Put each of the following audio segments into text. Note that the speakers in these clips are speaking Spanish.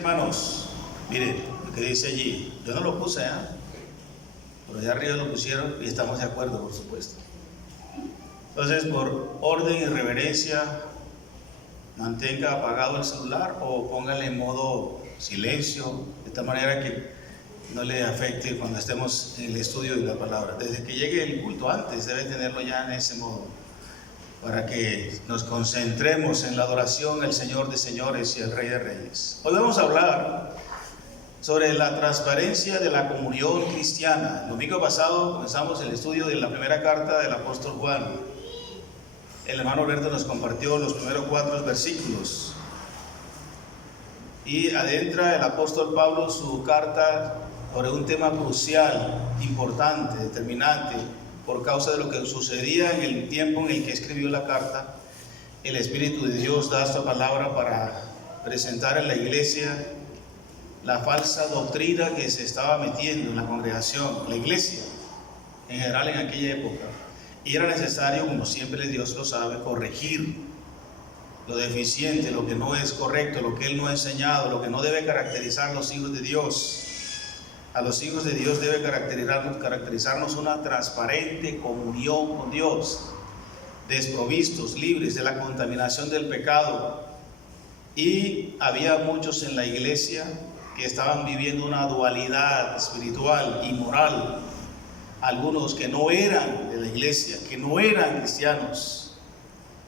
hermanos, miren lo que dice allí. Yo no lo puse, pero allá arriba lo pusieron y estamos de acuerdo, por supuesto. Entonces, por orden y reverencia, mantenga apagado el celular o póngale en modo silencio, de tal manera que no le afecte cuando estemos en el estudio de la palabra. Desde que llegue el culto, antes debe tenerlo ya en ese modo, para que nos concentremos en la adoración al Señor de señores y al Rey de reyes. Hoy vamos a hablar sobre la transparencia de la comunión cristiana. El domingo pasado comenzamos el estudio de la primera carta del apóstol Juan. El hermano Alberto nos compartió los primeros 4 versículos y adentra el apóstol Pablo su carta sobre un tema crucial, importante, determinante, por causa de lo que sucedía en el tiempo en el que escribió la carta. El Espíritu de Dios da esta palabra para presentar en la iglesia la falsa doctrina que se estaba metiendo en la congregación, la iglesia en general en aquella época. Y era necesario, como siempre Dios lo sabe, corregir lo deficiente, lo que no es correcto, lo que Él no ha enseñado, lo que no debe caracterizar a los hijos de Dios. A los hijos de Dios debe caracterizarnos una transparente comunión con Dios, desprovistos, libres de la contaminación del pecado. Y había muchos en la iglesia que estaban viviendo una dualidad espiritual y moral. Algunos que no eran de la iglesia, que no eran cristianos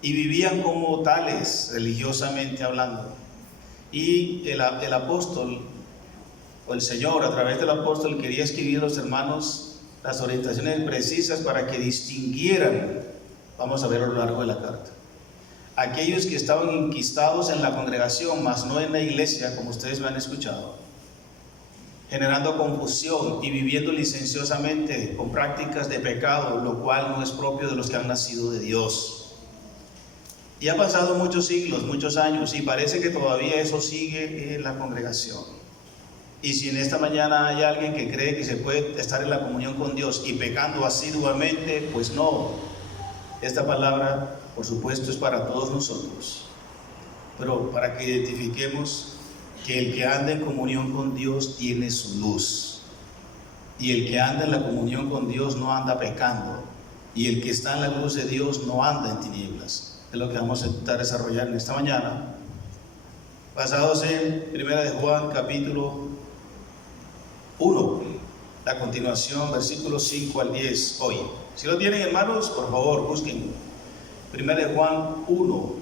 y vivían como tales religiosamente hablando. Y el apóstol o el Señor a través del apóstol quería escribir a los hermanos las orientaciones precisas para que distinguieran, vamos a ver a lo largo de la carta, aquellos que estaban enquistados en la congregación, mas no en la iglesia, como ustedes me han escuchado, generando confusión y viviendo licenciosamente con prácticas de pecado, lo cual no es propio de los que han nacido de Dios. Y ha pasado muchos siglos, muchos años, y parece que todavía eso sigue en la congregación. Y si en esta mañana hay alguien que cree que se puede estar en la comunión con Dios y pecando asiduamente, pues no. Esta palabra, por supuesto, es para todos nosotros, pero para que identifiquemos que el que anda en comunión con Dios tiene su luz, y el que anda en la comunión con Dios no anda pecando, y el que está en la luz de Dios no anda en tinieblas. Es lo que vamos a intentar desarrollar en esta mañana, basados en 1 de Juan capítulo 1, la continuación, versículos 5 al 10 hoy. Si lo tienen, hermanos, por favor, busquen 1 de Juan 1,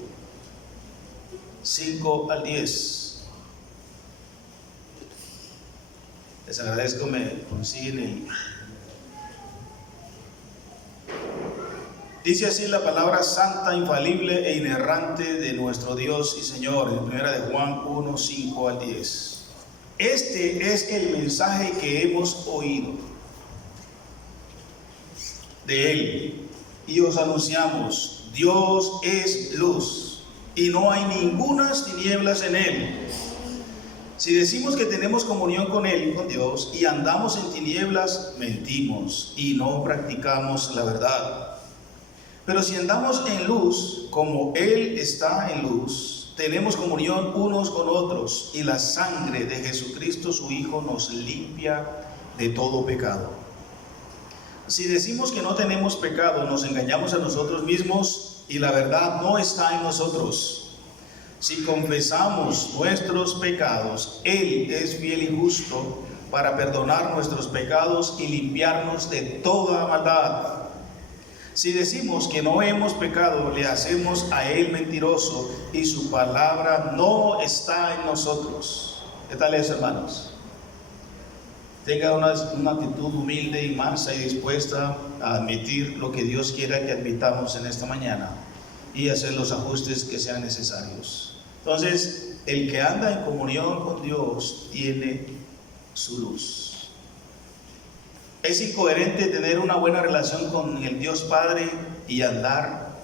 5 al 10. Les agradezco, me consiguen Dice así la palabra santa, infalible e inerrante de nuestro Dios y Señor, en 1 de Juan 1, 5 al 10. Este es el mensaje que hemos oído de Él y os anunciamos: Dios es luz y no hay ningunas tinieblas en Él. Si decimos que tenemos comunión con Él, con Dios, y andamos en tinieblas, mentimos y no practicamos la verdad. Pero si andamos en luz, como Él está en luz, tenemos comunión unos con otros, y la sangre de Jesucristo, su Hijo, nos limpia de todo pecado. Si decimos que no tenemos pecado, nos engañamos a nosotros mismos y la verdad no está en nosotros. Si confesamos nuestros pecados, Él es fiel y justo para perdonar nuestros pecados y limpiarnos de toda maldad. Si decimos que no hemos pecado, le hacemos a Él mentiroso y su palabra no está en nosotros. ¿Qué tal es, hermanos? Tenga una actitud humilde y mansa y dispuesta a admitir lo que Dios quiera que admitamos en esta mañana y hacer los ajustes que sean necesarios. Entonces, el que anda en comunión con Dios tiene su luz. Es incoherente tener una buena relación con el Dios Padre y andar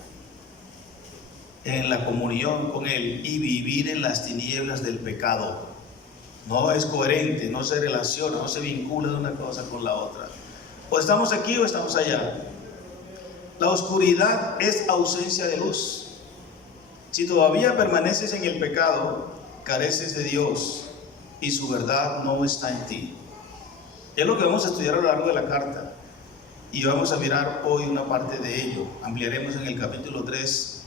en la comunión con Él y vivir en las tinieblas del pecado. No es coherente, no se relaciona, no se vincula de una cosa con la otra. O estamos aquí o estamos allá. La oscuridad es ausencia de luz. Si todavía permaneces en el pecado, careces de Dios. y su verdad no está en ti. Es lo que vamos a estudiar a lo largo de la carta y vamos a mirar hoy una parte de ello. Ampliaremos en el capítulo 3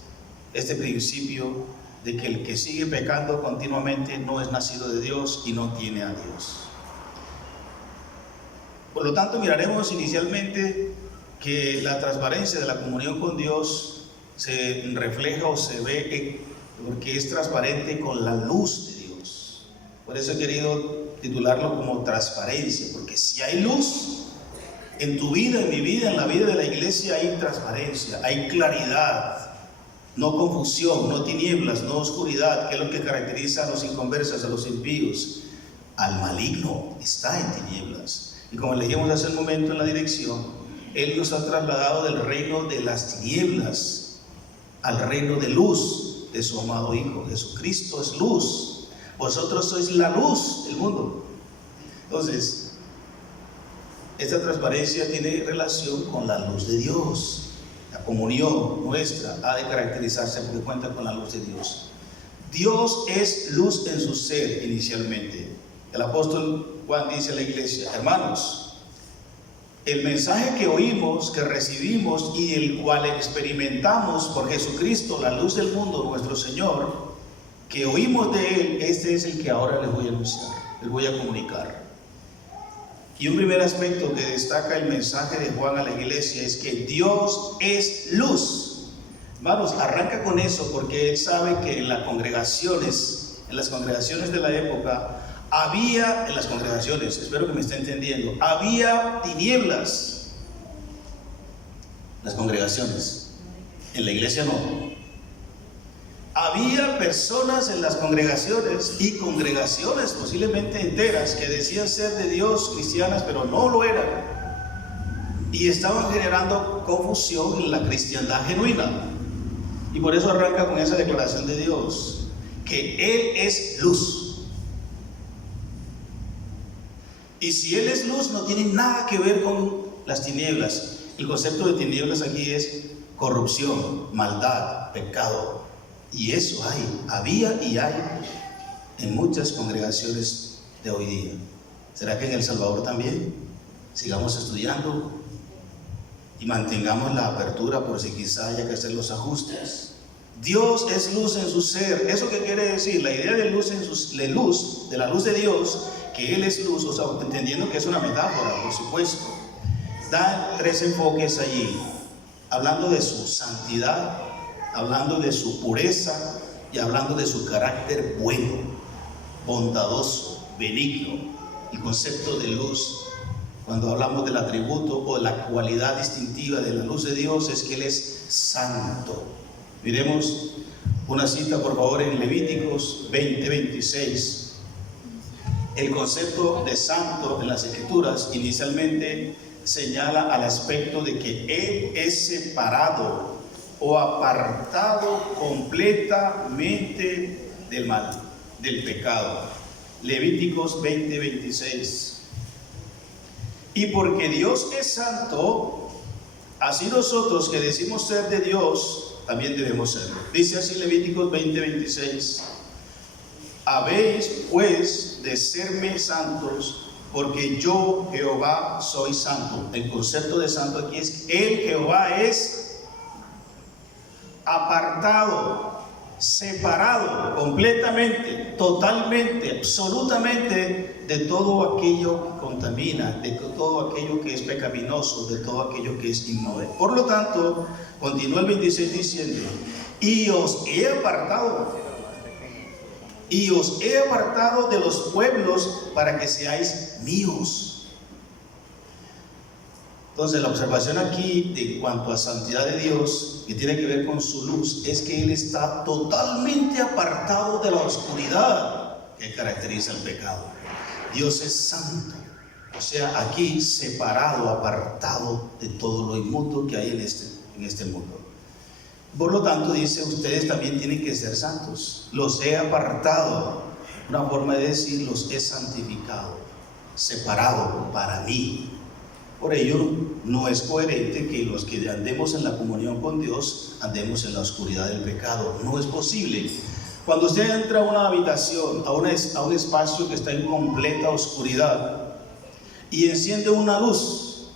este principio de que el que sigue pecando continuamente no es nacido de Dios y no tiene a Dios. Por lo tanto, miraremos inicialmente que la transparencia de la comunión con Dios se refleja o se ve porque es transparente con la luz de Dios. Por eso he querido titularlo como transparencia, porque si hay luz en tu vida, en mi vida, en la vida de la iglesia, hay transparencia, hay claridad, no confusión, no tinieblas, no oscuridad, que es lo que caracteriza a los inconversos, a los impíos. Al maligno está en tinieblas. Y como leíamos hace un momento en la dirección, Él nos ha trasladado del reino de las tinieblas al reino de luz de su amado Hijo. Jesucristo es luz. Vosotros sois la luz del mundo. Entonces, esta transparencia tiene relación con la luz de Dios. La comunión nuestra ha de caracterizarse porque cuenta con la luz de Dios. Dios es luz en su ser inicialmente. El apóstol Juan dice a la iglesia: hermanos, el mensaje que oímos, que recibimos y el cual experimentamos por Jesucristo, la luz del mundo, nuestro Señor, que oímos de Él, este es el que ahora les voy a anunciar, les voy a comunicar. Y un primer aspecto que destaca el mensaje de Juan a la iglesia es que Dios es luz. Hermanos, arranca con eso porque Él sabe que en las congregaciones de la época, había, en las congregaciones, espero que me esté entendiendo, había tinieblas. Las congregaciones, en la iglesia no. Había personas en las congregaciones y congregaciones posiblemente enteras que decían ser de Dios, cristianas, pero no lo eran. Y estaban generando confusión en la cristiandad genuina. Y por eso arranca con esa declaración de Dios, que Él es luz. Y si Él es luz, no tiene nada que ver con las tinieblas. El concepto de tinieblas aquí es corrupción, maldad, pecado. Y eso había y hay en muchas congregaciones de hoy día. ¿Será que en El Salvador también? Sigamos estudiando y mantengamos la apertura por si quizá haya que hacer los ajustes. Dios es luz en su ser. ¿Eso qué quiere decir? La idea de luz de la luz de Dios, que Él es luz, o sea, entendiendo que es una metáfora, por supuesto, da tres enfoques allí, hablando de su santidad, hablando de su pureza y hablando de su carácter bueno, bondadoso, benigno. El concepto de luz, cuando hablamos del atributo o de la cualidad distintiva de la luz de Dios, es que Él es santo. Miremos una cita, por favor, en Levíticos 20:26. El concepto de santo en las Escrituras inicialmente señala al aspecto de que Él es separado o apartado completamente del mal, del pecado. Levíticos 20:26. Y porque Dios es santo, así nosotros que decimos ser de Dios, también debemos serlo. Dice así Levíticos 20:26. Habéis pues de serme santos, porque yo, Jehová, soy santo. El concepto de santo aquí es que Él, Jehová, es apartado, separado completamente, totalmente, absolutamente de todo aquello que contamina, de todo aquello que es pecaminoso, de todo aquello que es inmundo. Por lo tanto, continúa el 26 diciendo: y os he apartado de los pueblos para que seáis míos. Entonces, la observación aquí de cuanto a santidad de Dios, que tiene que ver con su luz, es que Él está totalmente apartado de la oscuridad que caracteriza el pecado. Dios es santo, o sea, aquí separado, apartado de todo lo inmundo que hay en este mundo. Por lo tanto, dice: ustedes también tienen que ser santos. Los he apartado, una forma de decir, los he santificado, separado para mí. Por ello, no es coherente que los que andemos en la comunión con Dios andemos en la oscuridad del pecado. No es posible, Cuando usted entra a una habitación, a un espacio que está en completa oscuridad y enciende una luz,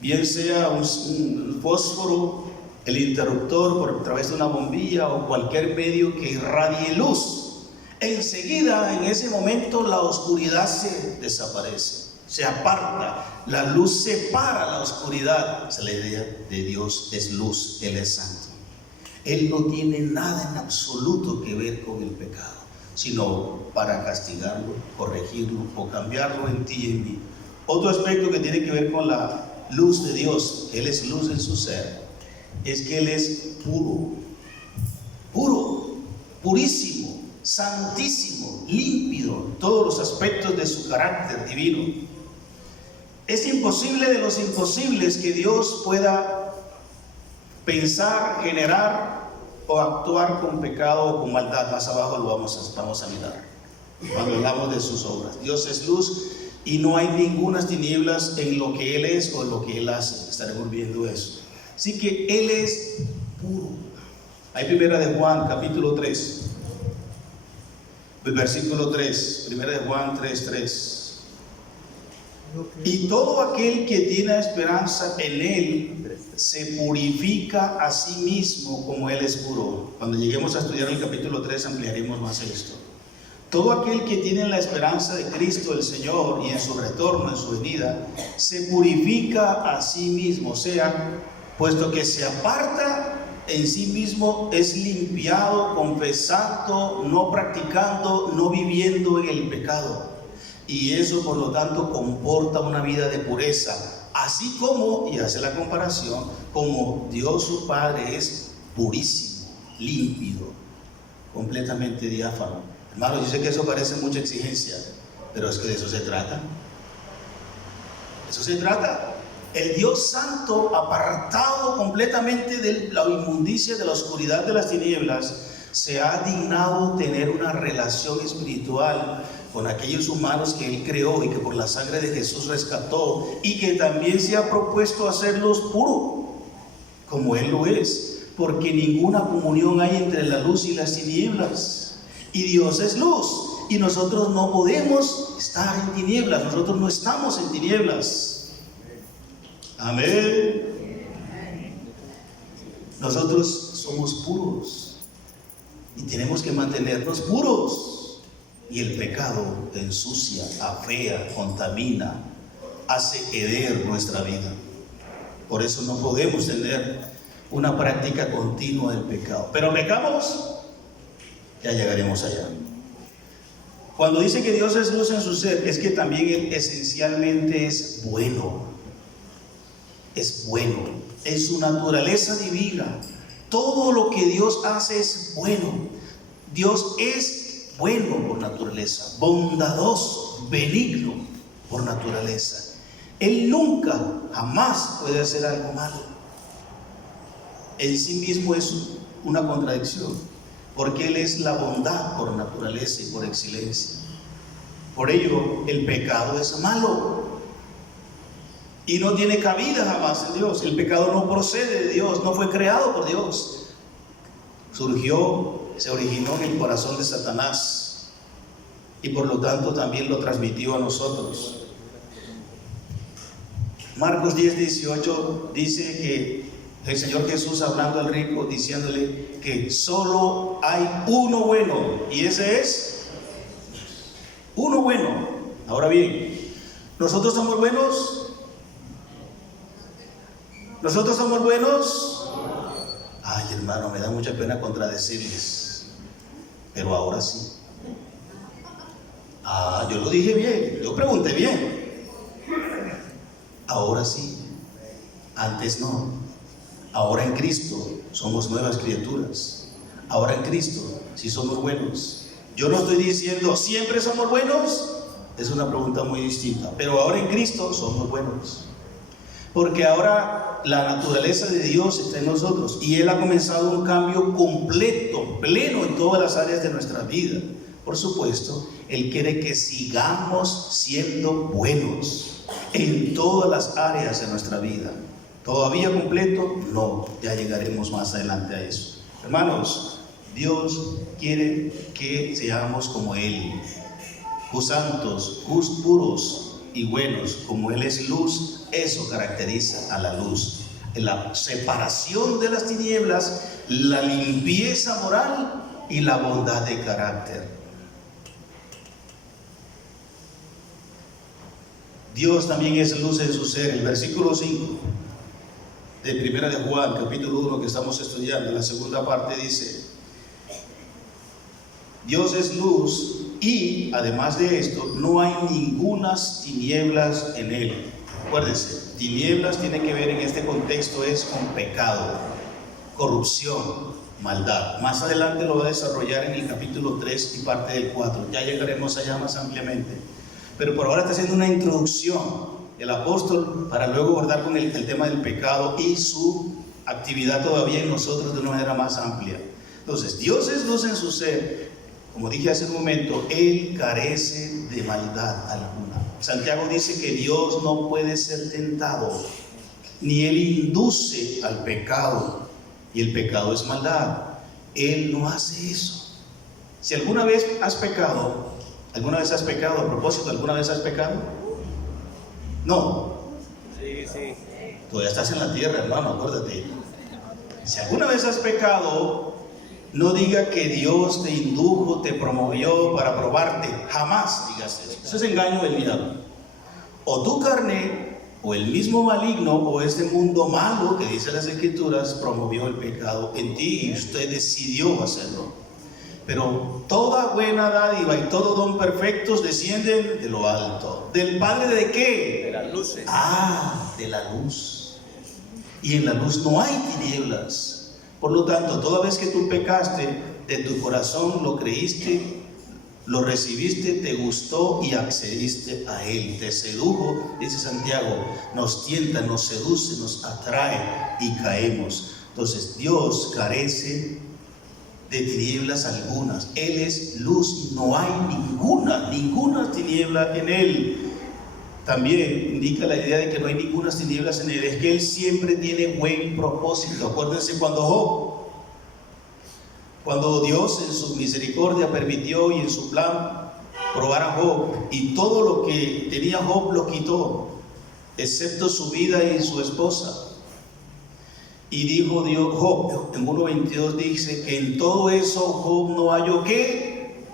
bien sea un fósforo, el interruptor por a través de una bombilla o cualquier medio que irradie luz, enseguida en ese momento la oscuridad se desaparece, se aparta, la luz separa la oscuridad. Esa es la idea de Dios, es luz, Él es santo. Él no tiene nada en absoluto que ver con el pecado, sino para castigarlo, corregirlo o cambiarlo en ti y en mí. Otro aspecto que tiene que ver con la luz de Dios, Él es luz en su ser, es que Él es puro, purísimo, santísimo, límpido, todos los aspectos de su carácter divino. Es imposible de los imposibles que Dios pueda pensar, generar o actuar con pecado o con maldad. Más abajo lo vamos a mirar cuando hablamos de sus obras. Dios es luz y no hay ninguna tinieblas en lo que Él es o en lo que Él hace. Estaremos viendo eso. Así que Él es puro. Hay primera de Juan capítulo 3, el versículo 3, primera de Juan 3:3. Y todo aquel que tiene esperanza en Él se purifica a sí mismo como Él es puro. Cuando lleguemos a estudiar el capítulo 3 ampliaremos más esto. Todo aquel que tiene la esperanza de Cristo el Señor y en su retorno, en su venida, se purifica a sí mismo, o sea, puesto que se aparta en sí mismo, es limpiado, confesando, no practicando, no viviendo en el pecado. Y eso, por lo tanto, comporta una vida de pureza, así como, y hace la comparación, como Dios su Padre es purísimo, límpido, completamente diáfano. Hermanos, yo sé que eso parece mucha exigencia, pero es que de eso se trata. Eso se trata. El Dios santo, apartado completamente de la inmundicia, de la oscuridad de las tinieblas, se ha dignado tener una relación espiritual con aquellos humanos que Él creó y que por la sangre de Jesús rescató, y que también se ha propuesto hacerlos puros, como Él lo es, porque ninguna comunión hay entre la luz y las tinieblas, y Dios es luz, y nosotros no podemos estar en tinieblas, nosotros no estamos en tinieblas. Amén. Nosotros somos puros y tenemos que mantenernos puros. Y el pecado ensucia, afea, contamina, hace heder nuestra vida. Por eso no podemos tener una práctica continua del pecado. Pero pecamos, ya llegaremos allá. Cuando dice que Dios es luz en su ser, es que también Él esencialmente es bueno. Es bueno, en su naturaleza divina. Todo lo que Dios hace es bueno. Dios es bueno por naturaleza, bondadoso, benigno por naturaleza. Él nunca, jamás puede hacer algo malo. En sí mismo es una contradicción, porque Él es la bondad por naturaleza y por excelencia. Por ello, el pecado es malo y no tiene cabida jamás en Dios. El pecado no procede de Dios, no fue creado por Dios. Se originó en el corazón de Satanás y por lo tanto también lo transmitió a nosotros. Marcos 10:18 dice que el Señor Jesús, hablando al rico, diciéndole que solo hay uno bueno, y ese es uno bueno. Ahora bien, ¿nosotros somos buenos? ¿Nosotros somos buenos? Ay, hermano, me da mucha pena contradecirles, pero ahora sí. Yo lo dije bien, yo pregunté bien. Ahora sí, antes no. Ahora en Cristo somos nuevas criaturas. Ahora en Cristo sí somos buenos. Yo no estoy diciendo siempre somos buenos, es una pregunta muy distinta, pero ahora en Cristo somos buenos. Porque ahora la naturaleza de Dios está en nosotros y Él ha comenzado un cambio completo, pleno en todas las áreas de nuestra vida. Por supuesto, Él quiere que sigamos siendo buenos en todas las áreas de nuestra vida. ¿Todavía completo? No, ya llegaremos más adelante a eso. Hermanos, Dios quiere que seamos como Él, santos, puros y buenos, como Él es luz. Eso caracteriza a la luz, la separación de las tinieblas, la limpieza moral y la bondad de carácter. Dios también es luz en su ser. El versículo 5 de 1 de Juan, capítulo 1, que estamos estudiando, en la segunda parte dice: Dios es luz y además de esto no hay ningunas tinieblas en Él. Acuérdense, tinieblas tiene que ver en este contexto es con pecado, corrupción, maldad. Más adelante lo va a desarrollar en el capítulo 3 y parte del 4. Ya llegaremos allá más ampliamente. Pero por ahora está haciendo una introducción el apóstol para luego abordar con el tema del pecado y su actividad todavía en nosotros de una manera más amplia. Entonces, Dios es luz en su ser. Como dije hace un momento, Él carece de maldad alguna. Santiago dice que Dios no puede ser tentado, ni Él induce al pecado, y el pecado es maldad. Él no hace eso. Si alguna vez has pecado, a propósito, ¿alguna vez has pecado? No. Sí. Todavía estás en la tierra, hermano, acuérdate. Si alguna vez has pecado, no diga que Dios te indujo, te promovió para probarte. Jamás digas eso. Eso es engaño del diablo. O tu carne, o el mismo maligno, o este mundo malo que dice las Escrituras, promovió el pecado en ti y usted decidió hacerlo. Pero toda buena dádiva y todo don perfectos descienden de lo alto. ¿Del Padre de qué? De las luces. De la luz. Y en la luz no hay tinieblas. Por lo tanto, toda vez que tú pecaste, de tu corazón lo creíste, lo recibiste, te gustó y accediste a Él. Te sedujo, dice Santiago, nos tienta, nos seduce, nos atrae y caemos. Entonces, Dios carece de tinieblas algunas. Él es luz, no hay ninguna tiniebla en Él. También indica la idea de que no hay ninguna tinieblas en Él, es que Él siempre tiene buen propósito. Acuérdense cuando Dios en su misericordia permitió y en su plan probar a Job, y todo lo que tenía Job lo quitó, excepto su vida y su esposa. Y dijo Dios, Job, en 1:22 dice que en todo eso Job no halló ¿qué?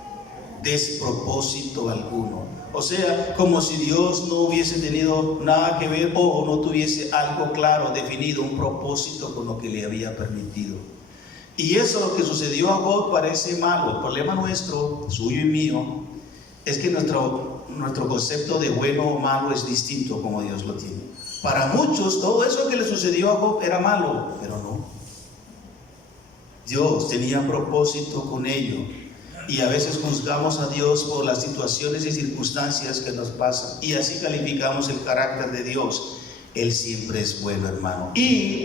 Despropósito alguno. O sea, como si Dios no hubiese tenido nada que ver o no tuviese algo claro, definido, un propósito con lo que le había permitido. Y eso lo que sucedió a Job parece malo. El problema nuestro, suyo y mío, es que nuestro concepto de bueno o malo es distinto como Dios lo tiene. Para muchos todo eso que le sucedió a Job era malo, pero no. Dios tenía propósito con ello. Y a veces juzgamos a Dios por las situaciones y circunstancias que nos pasan, y así calificamos el carácter de Dios. Él siempre es bueno, hermano. Y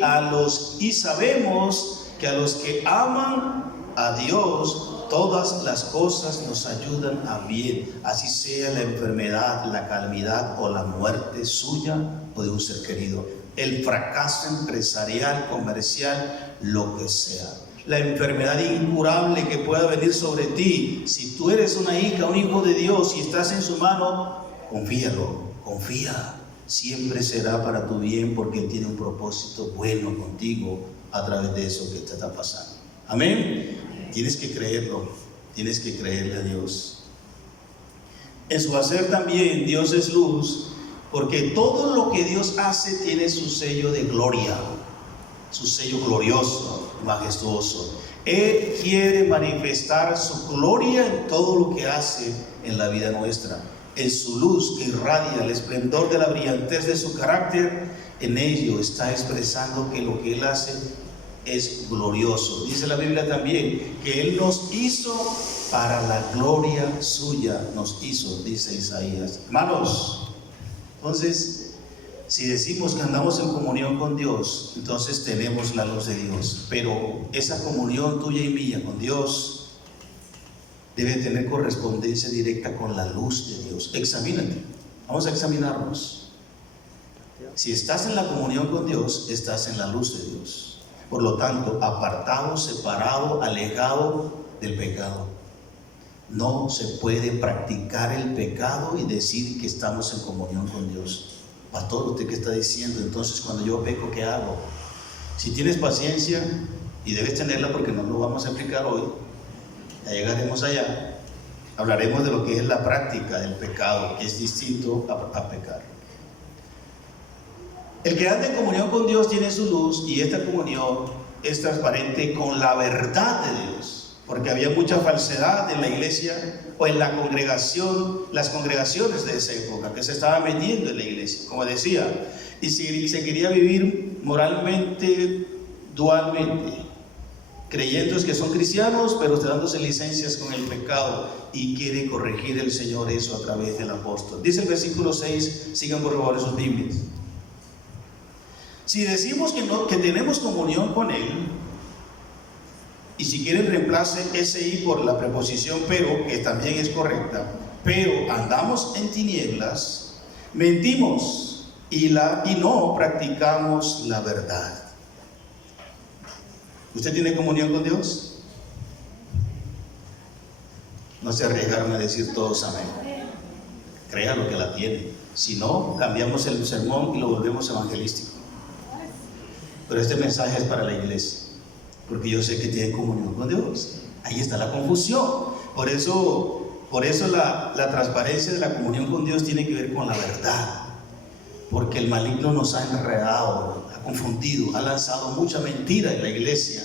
sabemos que a los que aman a Dios, todas las cosas nos ayudan a bien, así sea la enfermedad, la calamidad o la muerte suya o de un ser querido, el fracaso empresarial, comercial, lo que sea. La enfermedad incurable que pueda venir sobre ti, si tú eres una hija, un hijo de Dios y estás en su mano, confía, siempre será para tu bien, porque Él tiene un propósito bueno contigo a través de eso que te está pasando. Amén. Tienes que creerlo, tienes que creerle a Dios. En su hacer también Dios es luz, porque todo lo que Dios hace tiene su sello de gloria, su sello glorioso, majestuoso. Él quiere manifestar su gloria en todo lo que hace en la vida nuestra. En su luz que irradia el esplendor de la brillantez de su carácter, en ello está expresando que lo que Él hace es glorioso. Dice la Biblia también que Él nos hizo para la gloria suya, nos hizo, dice Isaías. Hermanos, entonces, si decimos que andamos en comunión con Dios, entonces tenemos la luz de Dios. Pero esa comunión tuya y mía con Dios debe tener correspondencia directa con la luz de Dios. Examínate, vamos a examinarnos. Si estás en la comunión con Dios, estás en la luz de Dios. Por lo tanto, apartado, separado, alejado del pecado. No se puede practicar el pecado y decir que estamos en comunión con Dios. Pastor, ¿usted qué está diciendo? Entonces, cuando yo peco, ¿qué hago? Si tienes paciencia, y debes tenerla porque no lo vamos a explicar hoy, ya llegaremos allá, hablaremos de lo que es la práctica del pecado, que es distinto a pecar. El que anda en comunión con Dios tiene su luz, y esta comunión es transparente con la verdad de Dios, porque había mucha falsedad en la iglesia o en la congregación, las congregaciones de esa época, que se estaba metiendo en la iglesia, como decía, y se quería vivir moralmente, dualmente, creyendo que son cristianos, pero dándose licencias con el pecado, y quiere corregir el Señor eso a través del apóstol. Dice el versículo 6, sigan por favor sus Biblias. Si decimos que tenemos comunión con Él, y si quieren reemplace ese i por la preposición pero, que también es correcta, pero andamos en tinieblas, mentimos y no practicamos la verdad. ¿Usted tiene comunión con Dios? No se arriesgaron a decir todos amén. Créalo que la tiene. Si no, cambiamos el sermón y lo volvemos evangelístico. Pero este mensaje es para la iglesia, porque yo sé que tienen comunión con Dios. Ahí está la confusión. Por eso la transparencia de la comunión con Dios tiene que ver con la verdad, porque el maligno nos ha enredado, ha confundido, ha lanzado mucha mentira en la iglesia,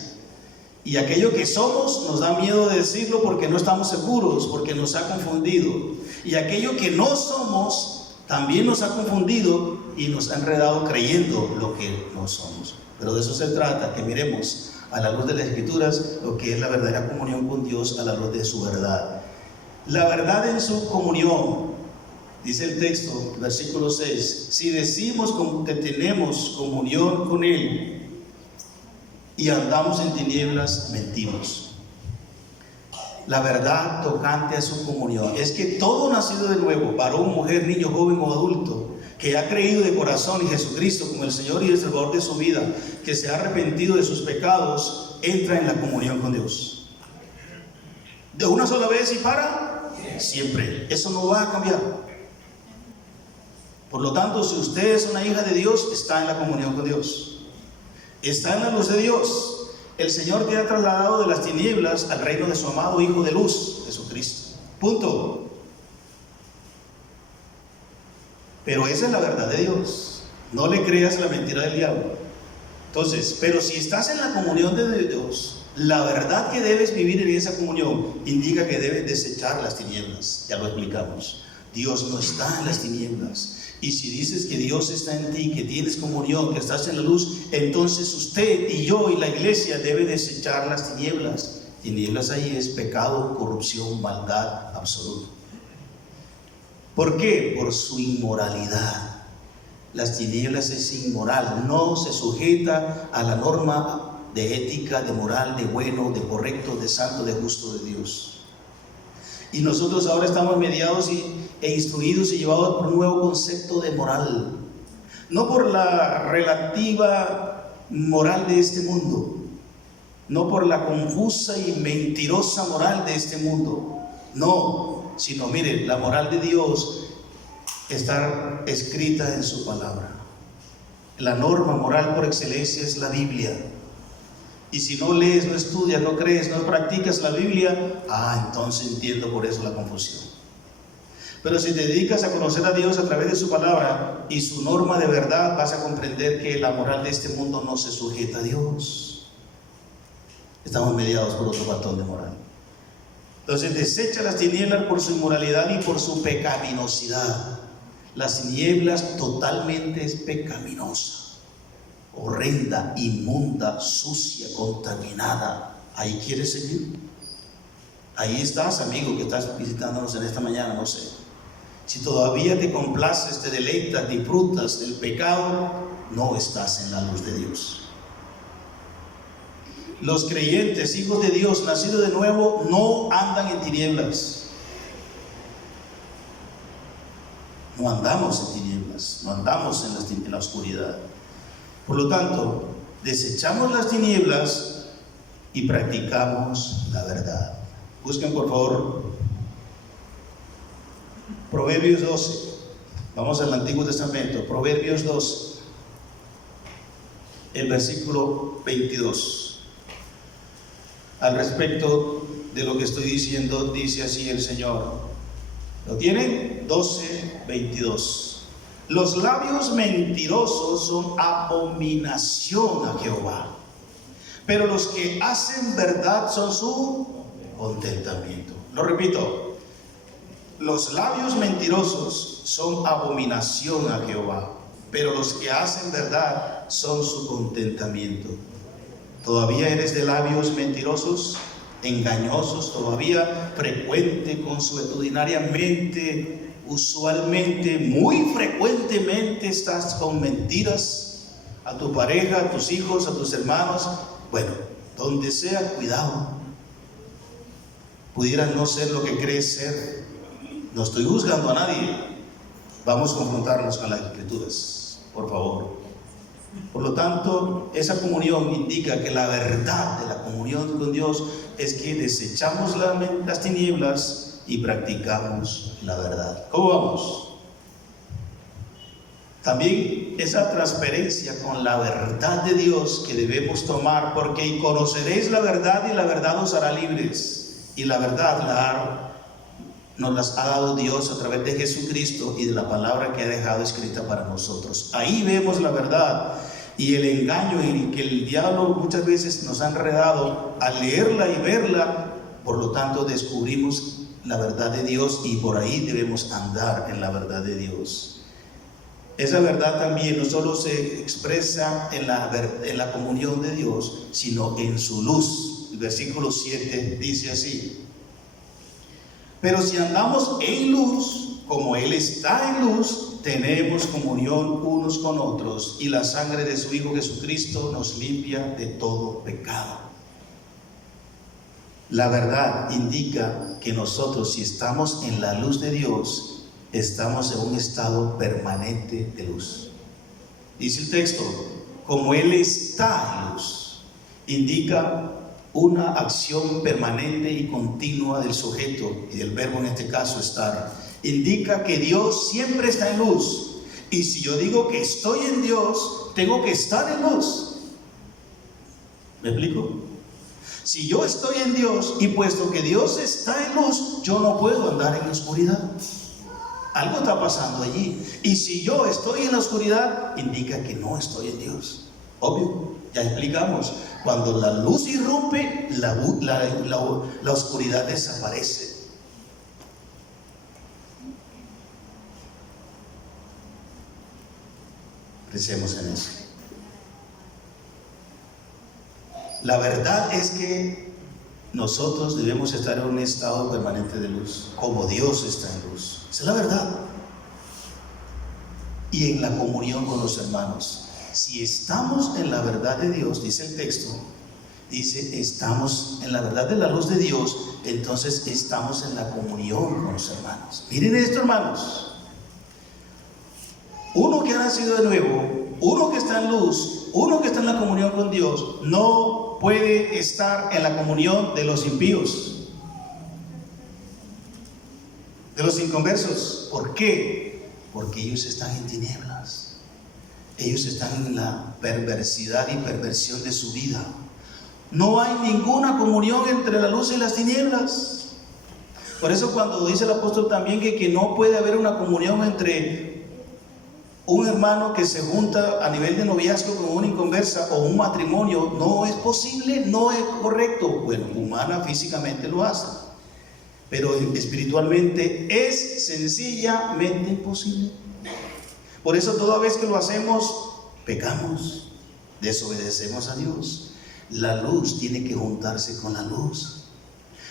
y aquello que somos nos da miedo de decirlo porque no estamos seguros, porque nos ha confundido, y aquello que no somos también nos ha confundido y nos ha enredado creyendo lo que no somos. Pero de eso se trata, que miremos a la luz de las Escrituras lo que es la verdadera comunión con Dios a la luz de su verdad. La verdad en su comunión, dice el texto, versículo 6, si decimos que tenemos comunión con Él y andamos en tinieblas, mentimos. La verdad tocante a su comunión es que todo nacido de nuevo, varón, mujer, niño, joven o adulto, que ha creído de corazón en Jesucristo como el Señor y el Salvador de su vida, que se ha arrepentido de sus pecados, entra en la comunión con Dios. ¿De una sola vez y para siempre? Eso no va a cambiar. Por lo tanto, si usted es una hija de Dios, está en la comunión con Dios, está en la luz de Dios. El Señor te ha trasladado de las tinieblas al reino de su amado Hijo de luz, Jesucristo. Punto. Pero esa es la verdad de Dios. No le creas la mentira del diablo. Entonces, pero si estás en la comunión de Dios, la verdad que debes vivir en esa comunión indica que debes desechar las tinieblas. Ya lo explicamos. Dios no está en las tinieblas. Y si dices que Dios está en ti, que tienes comunión, que estás en la luz, entonces usted y yo y la iglesia debe desechar las tinieblas. Tinieblas ahí es pecado, corrupción, maldad absoluta. ¿Por qué? Por su inmoralidad. Las tinieblas es inmoral, no se sujeta a la norma de ética, de moral, de bueno, de correcto, de santo, de justo de Dios. Y nosotros ahora estamos mediados e instruidos y llevados por un nuevo concepto de moral, no por la relativa moral de este mundo, no por la confusa y mentirosa moral de este mundo, no, sino mire, la moral de Dios está escrita en su palabra. La norma moral por excelencia es la Biblia. Y si no lees, no estudias, no crees, no practicas la Biblia, entonces entiendo por eso la confusión. Pero si te dedicas a conocer a Dios a través de su palabra y su norma de verdad, vas a comprender que la moral de este mundo no se sujeta a Dios. Estamos mediados por otro patrón de moral. Entonces desecha las tinieblas por su inmoralidad y por su pecaminosidad. Las tinieblas totalmente es pecaminosa, horrenda, inmunda, sucia, contaminada. ¿Ahí quieres seguir? Ahí estás, amigo, que estás visitándonos en esta mañana, no sé. Si todavía te complaces, te deleitas, disfrutas del pecado, no estás en la luz de Dios. Los creyentes, hijos de Dios, nacidos de nuevo, no andan en tinieblas. No andamos en tinieblas, no andamos en la oscuridad. Por lo tanto, Desechamos las tinieblas y practicamos la verdad. Busquen por favor Proverbios 12. Vamos al Antiguo Testamento. Proverbios 12, el versículo 22. Al respecto de lo que estoy diciendo, dice así el Señor. ¿Lo tienen? 12, 22. Los labios mentirosos son abominación a Jehová, pero los que hacen verdad son su contentamiento. Lo repito, los labios mentirosos son abominación a Jehová, pero los que hacen verdad son su contentamiento. ¿Todavía eres de labios mentirosos, engañosos, todavía frecuente, consuetudinariamente, usualmente, muy frecuentemente estás con mentiras a tu pareja, a tus hijos, a tus hermanos? Bueno, donde sea, cuidado. Pudieras no ser lo que crees ser. No estoy juzgando a nadie. Vamos a confrontarnos con las Escrituras, por favor. Por lo tanto, esa comunión indica que la verdad de la comunión con Dios es que desechamos las tinieblas y practicamos la verdad. ¿Cómo vamos? También esa transparencia con la verdad de Dios que debemos tomar, porque conoceréis la verdad y la verdad os hará libres. Y la verdad nos las ha dado Dios a través de Jesucristo y de la palabra que ha dejado escrita para nosotros. Ahí vemos la verdad y el engaño en que el diablo muchas veces nos ha enredado al leerla y verla. Por lo tanto, descubrimos la verdad de Dios y por ahí debemos andar en la verdad de Dios. Esa verdad también no solo se expresa en la comunión de Dios, sino en su luz. El versículo 7 dice así: pero si andamos en luz, como Él está en luz, tenemos comunión unos con otros, y la sangre de su Hijo Jesucristo nos limpia de todo pecado. La verdad indica que nosotros, si estamos en la luz de Dios, estamos en un estado permanente de luz. Dice el texto, como Él está en luz, indica una acción permanente y continua del sujeto y del verbo, en este caso estar. Indica que Dios siempre está en luz, y si yo digo que estoy en Dios, tengo que estar en luz. ¿Me explico? Si yo estoy en Dios y puesto que Dios está en luz, yo no puedo andar en la oscuridad. Algo está pasando allí. Y si yo estoy en la oscuridad, indica que no estoy en Dios. Obvio, ya explicamos. Cuando la luz irrumpe, la oscuridad desaparece. Pensemos en eso. La verdad es que nosotros debemos estar en un estado permanente de luz, como Dios está en luz. Esa es la verdad. Y en la comunión con los hermanos. Si estamos en la verdad de Dios, dice el texto, dice, estamos en la verdad de la luz de Dios, entonces estamos en la comunión con los hermanos. Miren esto, hermanos. Uno que ha nacido de nuevo, uno que está en luz, uno que está en la comunión con Dios, no puede estar en la comunión de los impíos, de los inconversos. ¿Por qué? Porque ellos están en tinieblas. Ellos están en la perversidad y perversión de su vida. No hay ninguna comunión entre la luz y las tinieblas. Por eso cuando dice el apóstol también que no puede haber una comunión entre un hermano que se junta a nivel de noviazgo con una inconversa o un matrimonio, no es posible, no es correcto. Bueno, humana, físicamente lo hace, pero espiritualmente es sencillamente imposible. Por eso toda vez que lo hacemos, pecamos, desobedecemos a Dios. La luz tiene que juntarse con la luz.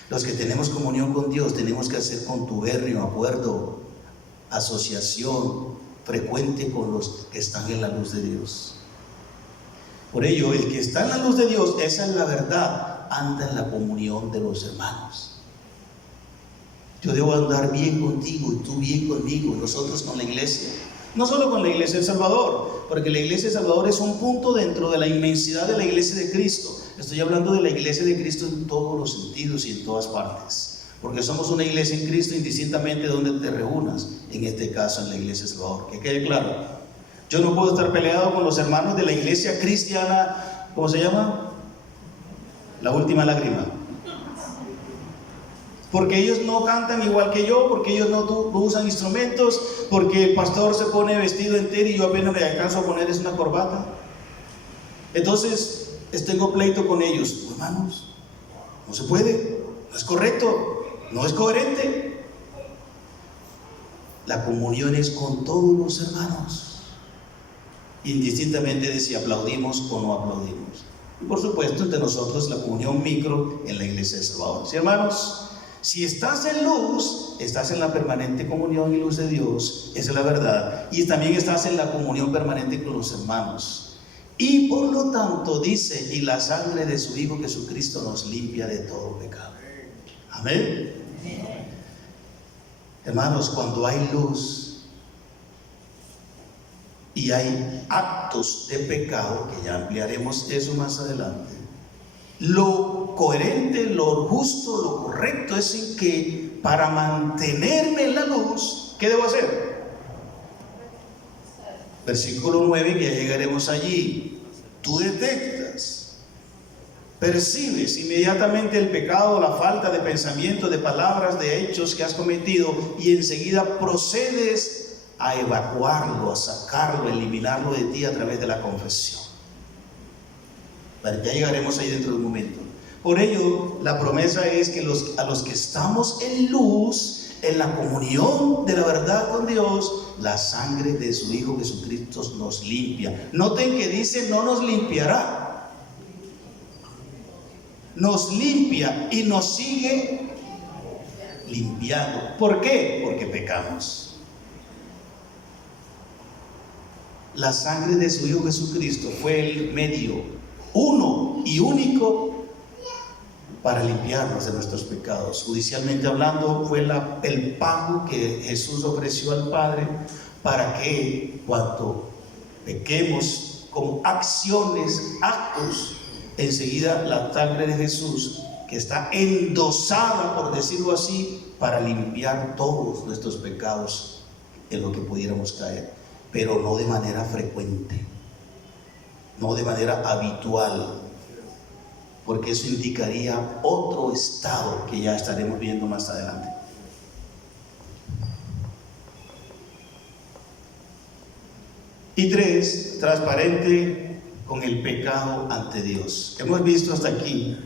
Los que tenemos comunión con Dios tenemos que hacer contubernio, acuerdo, asociación frecuente con los que están en la luz de Dios. Por ello, el que está en la luz de Dios, esa es la verdad, anda en la comunión de los hermanos. Yo debo andar bien contigo y tú bien conmigo, nosotros con la iglesia. No solo con la Iglesia del Salvador, porque la Iglesia del Salvador es un punto dentro de la inmensidad de la Iglesia de Cristo. Estoy hablando de la Iglesia de Cristo en todos los sentidos y en todas partes, porque somos una iglesia en Cristo indistintamente de donde te reúnas, en este caso en la Iglesia del Salvador. Que quede claro, yo no puedo estar peleado con los hermanos de la iglesia cristiana, ¿cómo se llama? La Última Lágrima. Porque ellos no cantan igual que yo, porque ellos no usan instrumentos, porque el pastor se pone vestido entero y yo apenas me alcanzo a poner una corbata. Entonces, tengo pleito con ellos. Hermanos, no se puede, no es correcto, no es coherente. La comunión es con todos los hermanos, indistintamente de si aplaudimos o no aplaudimos. Y por supuesto, entre nosotros la comunión micro en la Iglesia de Salvador. ¿Sí, hermanos? Si estás en luz, estás en la permanente comunión y luz de Dios, esa es la verdad. Y también estás en la comunión permanente con los hermanos. Y por lo tanto dice, y la sangre de su Hijo Jesucristo nos limpia de todo pecado. Amén. Hermanos, cuando hay luz y hay actos de pecado, que ya ampliaremos eso más adelante, lo coherente, lo justo, lo correcto es en que para mantenerme en la luz, ¿qué debo hacer? Versículo 9, que ya llegaremos allí. Tú detectas, percibes inmediatamente el pecado, la falta de pensamiento, de palabras, de hechos que has cometido, y enseguida procedes a evacuarlo, a sacarlo, a eliminarlo de ti a través de la confesión. Ya llegaremos ahí dentro de un momento. Por ello, la promesa es que a los que estamos en luz, en la comunión de la verdad con Dios, la sangre de su Hijo Jesucristo nos limpia. Noten que dice no nos limpiará, nos limpia y nos sigue limpiando. ¿Por qué? Porque pecamos. La sangre de su Hijo Jesucristo fue el medio uno y único para limpiarnos de nuestros pecados. Judicialmente hablando, fue el pago que Jesús ofreció al Padre para que cuando pequemos con acciones, actos, enseguida la sangre de Jesús, que está endosada, por decirlo así, para limpiar todos nuestros pecados en lo que pudiéramos caer, pero no de manera frecuente, no de manera habitual, porque eso indicaría otro estado que ya estaremos viendo más adelante. Y 3, transparente con el pecado ante Dios. Hemos visto hasta aquí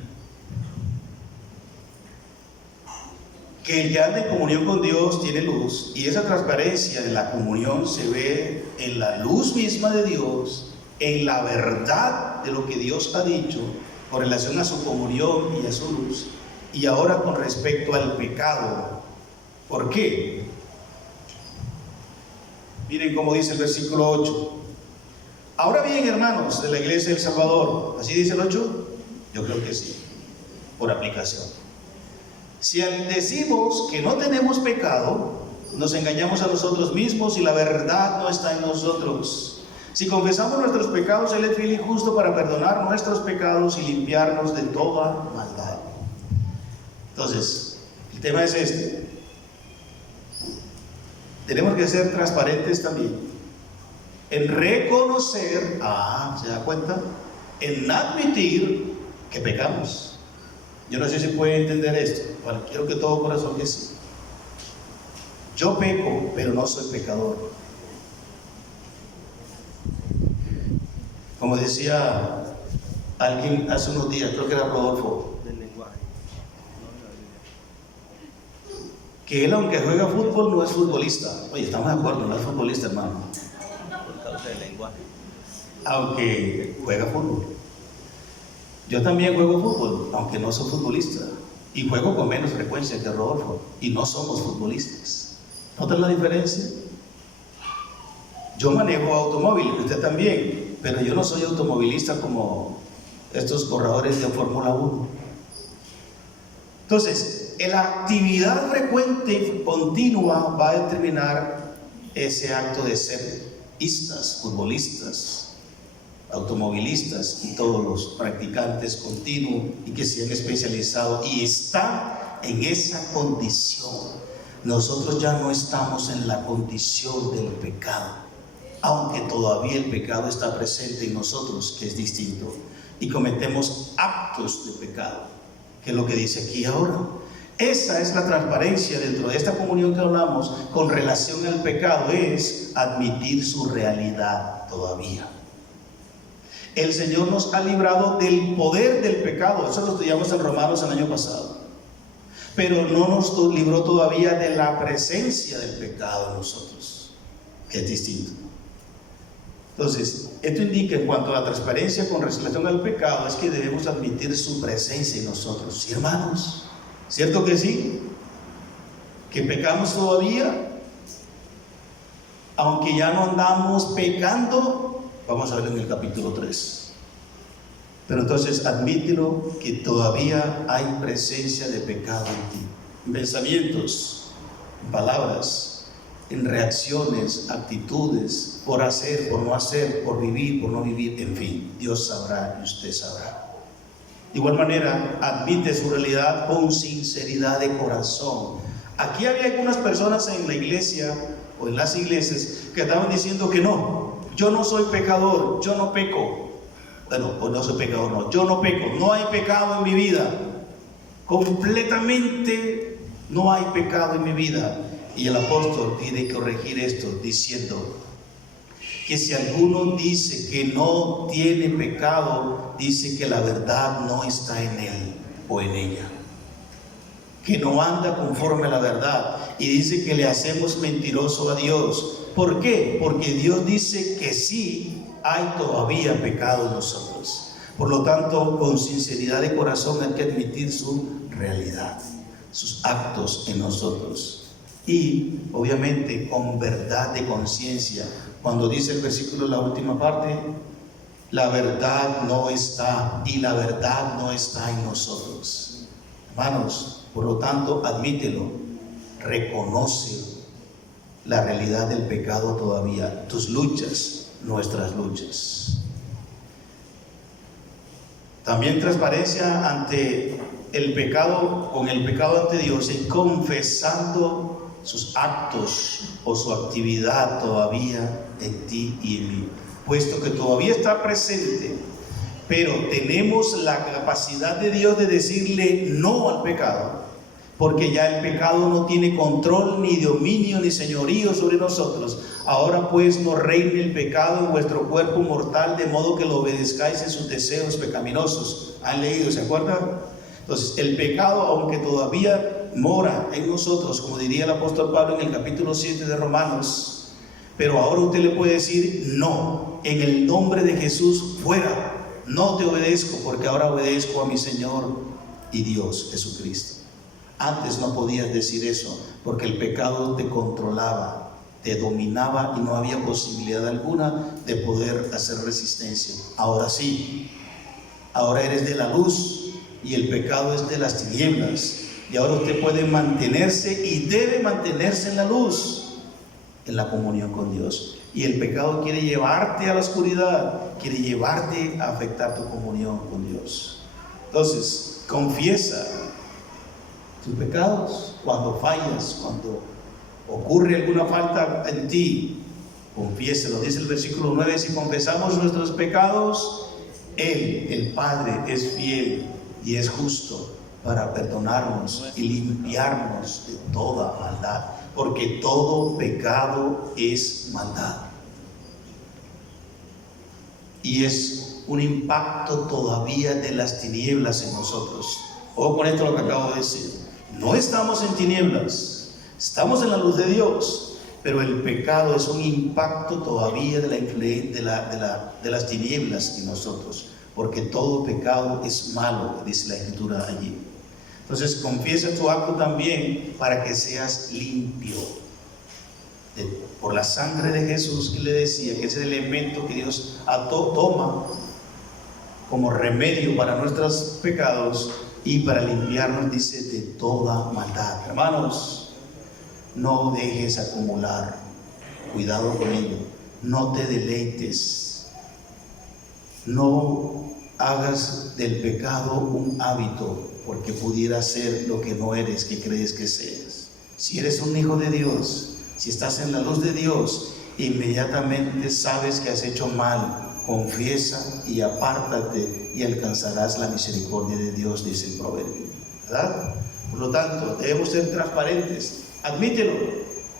que el que anda en comunión con Dios tiene luz, y esa transparencia de la comunión se ve en la luz misma de Dios, en la verdad de lo que Dios ha dicho con relación a su comunión y a su luz. Y ahora con respecto al pecado, ¿por qué? Miren cómo dice el versículo 8. Ahora bien, hermanos de la Iglesia del Salvador, ¿así dice el 8? Yo creo que sí, por aplicación. Si decimos que no tenemos pecado, nos engañamos a nosotros mismos y la verdad no está en nosotros. Si confesamos nuestros pecados, Él es fiel y justo para perdonar nuestros pecados y limpiarnos de toda maldad. Entonces, el tema es este. Tenemos que ser transparentes también en reconocer, ¿se da cuenta? En admitir que pecamos. Yo no sé si puede entender esto. Bueno, quiero que todo corazón que sí. Yo peco, pero no soy pecador. Como decía alguien hace unos días, creo que era Rodolfo, del lenguaje, que él, aunque juega fútbol, no es futbolista. Oye, estamos de acuerdo, no es futbolista, hermano, por causa del lenguaje, aunque juega fútbol. Yo también juego fútbol, aunque no soy futbolista, y juego con menos frecuencia que Rodolfo, y no somos futbolistas. ¿Notan la diferencia? Yo manejo automóvil, usted también, pero yo no soy automovilista como estos corredores de Fórmula 1. Entonces, la actividad frecuente y continua va a determinar ese acto de ser istas, futbolistas, automovilistas y todos los practicantes continuos y que se han especializado y están en esa condición. Nosotros ya no estamos en la condición del pecado, aunque todavía el pecado está presente en nosotros, que es distinto, y cometemos actos de pecado, que es lo que dice aquí ahora. Esa es la transparencia dentro de esta comunión que hablamos con relación al pecado, es admitir su realidad todavía. El Señor nos ha librado del poder del pecado, eso lo estudiamos en Romanos el año pasado, pero no nos libró todavía de la presencia del pecado en nosotros, que es distinto. Entonces, esto indica en cuanto a la transparencia con relación al pecado, es que debemos admitir su presencia en nosotros. ¿Sí, hermanos? ¿Cierto que sí? ¿Que pecamos todavía? Aunque ya no andamos pecando, vamos a ver en el capítulo 3. Pero entonces admítelo que todavía hay presencia de pecado en ti. En pensamientos, en palabras, en reacciones, actitudes, por hacer, por no hacer, por vivir, por no vivir, en fin, Dios sabrá y usted sabrá. De igual manera, admite su realidad con sinceridad de corazón. Aquí había algunas personas en la iglesia o en las iglesias que estaban diciendo que no, yo no soy pecador, yo no peco. Bueno, pues no soy pecador, no, yo no peco, no hay pecado en mi vida. Completamente no hay pecado en mi vida. Y el apóstol tiene que corregir esto diciendo que si alguno dice que no tiene pecado, dice que la verdad no está en él o en ella, que no anda conforme a la verdad, y dice que le hacemos mentiroso a Dios. ¿Por qué? Porque Dios dice que sí hay todavía pecado en nosotros. Por lo tanto, con sinceridad de corazón hay que admitir su realidad, sus actos en nosotros. Y obviamente con verdad de conciencia. Cuando dice el versículo, la última parte, la verdad no está, y la verdad no está en nosotros. Hermanos, por lo tanto, admítelo, reconoce la realidad del pecado todavía, tus luchas, nuestras luchas. También transparencia ante el pecado, con el pecado ante Dios, y confesando sus actos o su actividad todavía en ti y en mí, puesto que todavía está presente, pero tenemos la capacidad de Dios de decirle no al pecado, porque ya el pecado no tiene control, ni dominio, ni señorío sobre nosotros. Ahora pues no reine el pecado en vuestro cuerpo mortal, de modo que lo obedezcáis en sus deseos pecaminosos. ¿Han leído? ¿Se acuerdan? Entonces, el pecado, aunque todavía mora en nosotros, como diría el apóstol Pablo en el capítulo 7 de Romanos, pero ahora usted le puede decir no, en el nombre de Jesús, fuera, no te obedezco, porque ahora obedezco a mi Señor y Dios Jesucristo. Antes no podías decir eso, porque el pecado te controlaba, te dominaba y no había posibilidad alguna de poder hacer resistencia. Ahora sí, ahora eres de la luz y el pecado es de las tinieblas. Y ahora usted puede mantenerse y debe mantenerse en la luz, en la comunión con Dios. Y el pecado quiere llevarte a la oscuridad, quiere llevarte a afectar tu comunión con Dios. Entonces, confiesa tus pecados cuando fallas, cuando ocurre alguna falta en ti, confiéselo. Dice el versículo 9, si confesamos nuestros pecados, Él, el Padre, es fiel y es justo para perdonarnos y limpiarnos de toda maldad, porque todo pecado es maldad. Y es un impacto todavía de las tinieblas en nosotros. Ojo con esto lo que acabo de decir. No estamos en tinieblas, estamos en la luz de Dios, pero el pecado es un impacto todavía de las tinieblas en nosotros, porque todo pecado es malo, dice la Escritura allí. Entonces confiesa tu acto también para que seas limpio por la sangre de Jesús, que le decía que es el elemento que Dios toma como remedio para nuestros pecados y para limpiarnos, dice, de toda maldad. Hermanos, no dejes acumular cuidado con ello. No te deleites, no hagas del pecado un hábito, porque pudiera ser lo que no eres, que crees que seas. Si eres un hijo de Dios, si estás en la luz de Dios, inmediatamente sabes que has hecho mal, confiesa y apártate y alcanzarás la misericordia de Dios, dice el proverbio, ¿verdad? Por lo tanto, debemos ser transparentes, admítelo,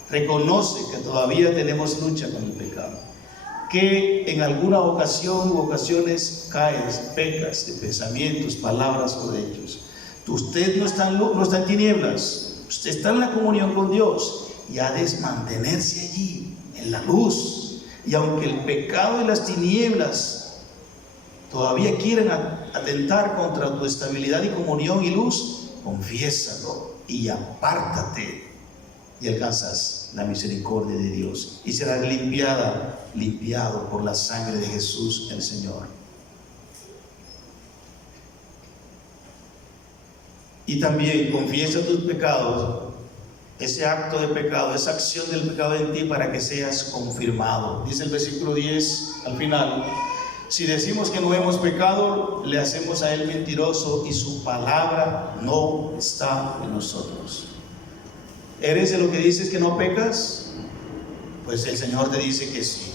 reconoce que todavía tenemos lucha con el pecado, que en alguna ocasión u ocasiones caes, pecas de pensamientos, palabras o de hechos. Usted no está en tinieblas, usted está en la comunión con Dios y ha de mantenerse allí, en la luz. Y aunque el pecado y las tinieblas todavía quieren atentar contra tu estabilidad y comunión y luz, confiésalo y apártate y alcanzas la misericordia de Dios y serás limpiado por la sangre de Jesús el Señor. Y también confiesa tus pecados, ese acto de pecado, esa acción del pecado en ti, para que seas confirmado. Dice el versículo 10 al final: si decimos que no hemos pecado, le hacemos a él mentiroso y su palabra no está en nosotros. ¿Eres de lo que dices que no pecas? Pues el Señor te dice que sí.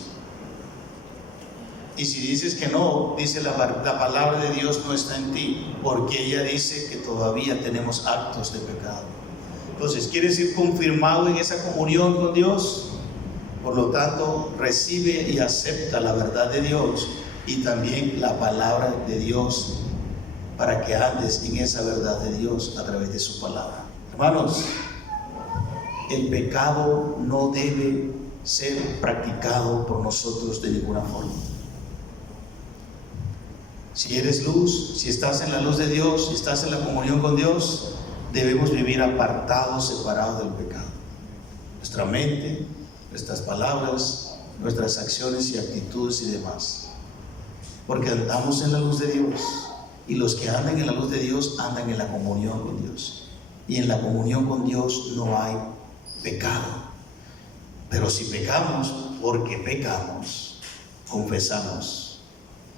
Y si dices que no, dice la palabra de Dios no está en ti, porque ella dice que todavía tenemos actos de pecado. Entonces, ¿quieres ser confirmado en esa comunión con Dios? Por lo tanto, recibe y acepta la verdad de Dios y también la palabra de Dios, para que andes en esa verdad de Dios a través de su palabra. Hermanos, el pecado no debe ser practicado por nosotros de ninguna forma. Si eres luz, si estás en la luz de Dios, si estás en la comunión con Dios, debemos vivir apartados, separados del pecado. Nuestra mente, nuestras palabras, nuestras acciones y actitudes y demás. Porque andamos en la luz de Dios. Y los que andan en la luz de Dios andan en la comunión con Dios. Y en la comunión con Dios no hay pecado. Pero si pecamos, porque pecamos, confesamos,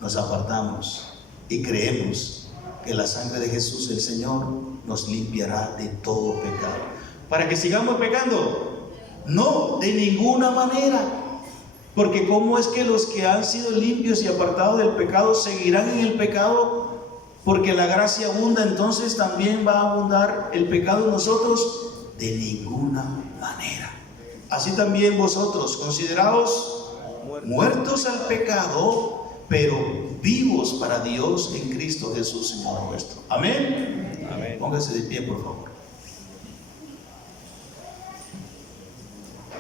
nos apartamos y creemos que la sangre de Jesús el Señor nos limpiará de todo pecado. ¿Para que sigamos pecando? No, de ninguna manera. Porque ¿cómo es que los que han sido limpios y apartados del pecado seguirán en el pecado? Porque la gracia abunda, entonces también va a abundar el pecado en nosotros. De ninguna manera. Así también vosotros, consideraos muertos al pecado, pero vivos para Dios en Cristo Jesús, Señor nuestro. Amén. Amén. Póngase de pie, por favor.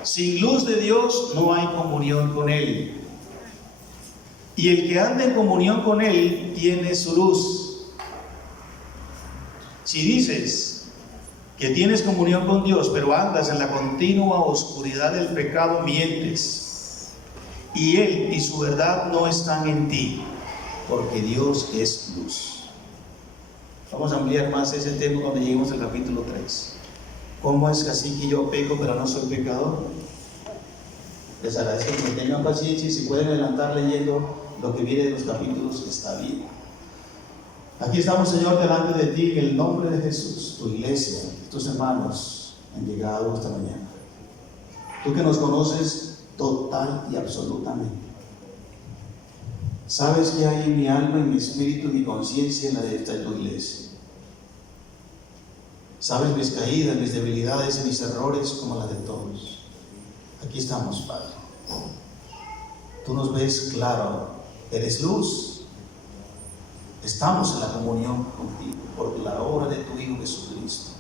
Sin luz de Dios no hay comunión con Él. Y el que anda en comunión con Él tiene su luz. Si dices que tienes comunión con Dios, pero andas en la continua oscuridad del pecado, mientes. Y Él y su verdad no están en ti, porque Dios es luz. Vamos a ampliar más ese tema cuando lleguemos al capítulo 3. ¿Cómo es así que yo peco pero no soy pecador? Les agradezco que tengan paciencia y si pueden adelantar leyendo lo que viene de los capítulos, está bien. Aquí estamos, Señor, delante de ti en el nombre de Jesús. Tu iglesia, tus hermanos han llegado esta mañana. Tú que nos conoces total y absolutamente. Sabes que hay en mi alma, en mi espíritu, en mi conciencia, en la de esta tu iglesia. Sabes mis caídas, mis debilidades y mis errores como las de todos. Aquí estamos, Padre. Tú nos ves claro, eres luz. Estamos en la comunión contigo por la obra de tu Hijo Jesucristo.